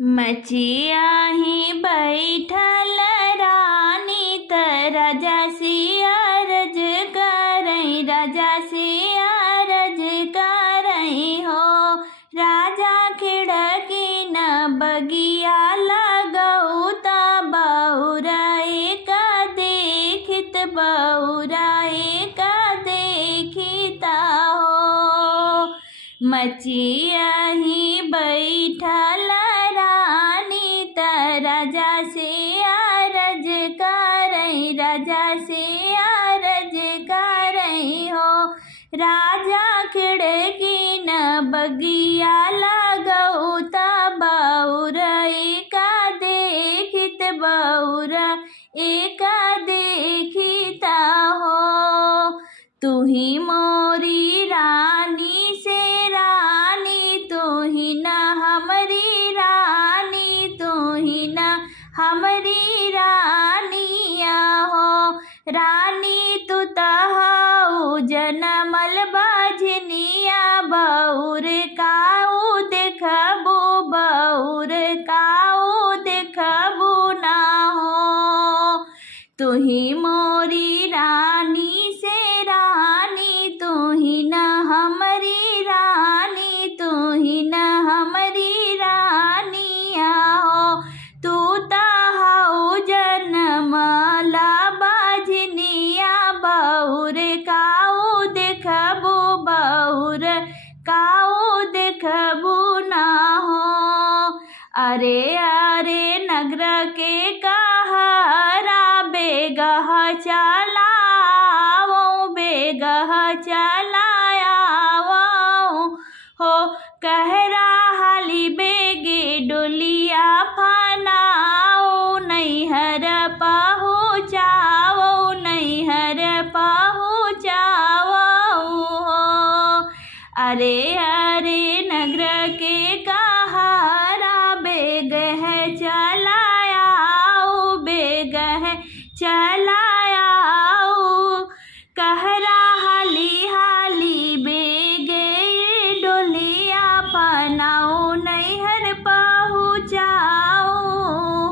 मचियाही बैठल रानी त राजा से अरज करई, राजा से अरज करई हो। राजा खिड़की न बगिया लगऊ त बउराई का देखित, बउराई का देखिता हो। मचियाही बैठल रानी त राजा से अरज करई, राजा से अरज करई हो। राजा खिड़की न बगिया लगऊ त बउराई का देखित, बउराई का देखिता हो। तू ही मोरी रानी से रानी, तू ही न हमरी रानी, तू ही न हमरी रानिया हो। रानी तू तहु जनमल बजनिया, बउर काऊ देखबू, बउर काऊ देखबू ना हो। तू ही मोरी रानी से रानी, तू ही न हमरी रानी, तू ही न हमरी रानिया हो। तू तहु जनमला बजनिया, बउर काऊ देखबू, बउर काऊ देखबू ना हो। अरे अरे नगर के कहरा बेगह चलाओ, बेगह चलाओ हो। कहरा हाली बेगे डोलिया फनाओ, नैहर पहुँचाओ, नैहर पहुँचाओ हो। अरे अरे नगर के कहरा बेग है चलाओ, बेग है चलाओ। कहरा हाली हाली बेगे डोलिया फनाओ, नैहर पहुँचाओ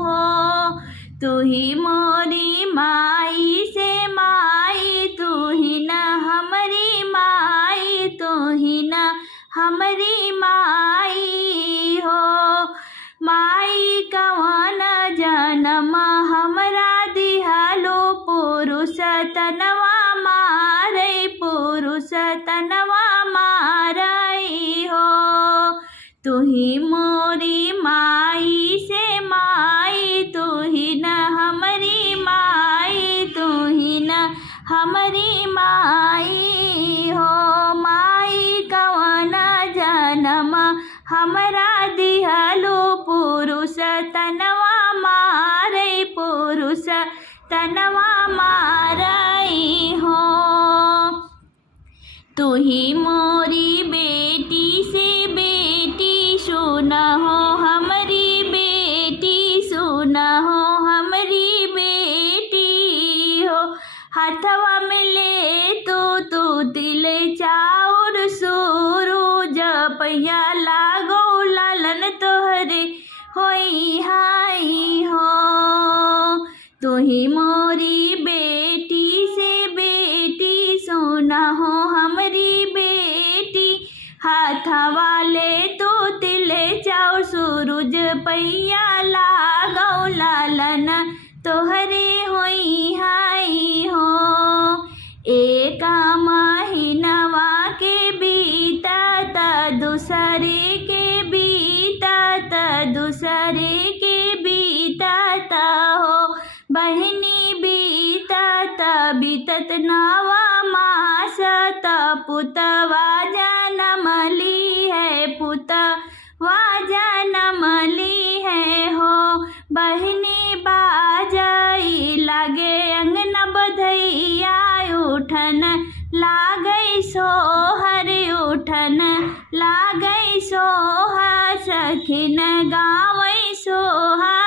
हो। तू ही मोरी माई से माई, तू ही न हमरी माई, तू ही न हमरी माई हो। माई कवन जनम हमरा दिहलो, पुरुष तनवा मारई, पुरुष तनवा मारई हो। तू ही मोरी माई से माई, तू ही न हमरी माई, तू ही न हमरी माई हो। माई कवन जनम हमरा दिहलो, पुरुष तनवा मारई, पुरुष तनवा मारई हो। तू ही मोरी बेटी से बेटी, सुना हो हमरी बेटी, सुना हो हमरी बेटी हो। हाथवा में ले तू तिल चाउर सूरुज, पहिया लागो लालन तोहरे होई हाई हो। तू ही मोरी बेटी से बेटी, सुना हो हमरी बेटी। हाथवा ले तो तिल चाउर सूरुज, पहिया लागो लालन तोहरे होई हाई हो। एक महीनवा के बीता त दूसरे के बीता त दूसरे के बीता त हो। बहनी बीता त बीतत नवा मास त पुतवा जनमली है, पुतवा जनमली है हो। बहनी बाजई लागे अंगना बधैया, उठन लागई सोहर, उठन लागई सोहर। सखिन गावई सोहर।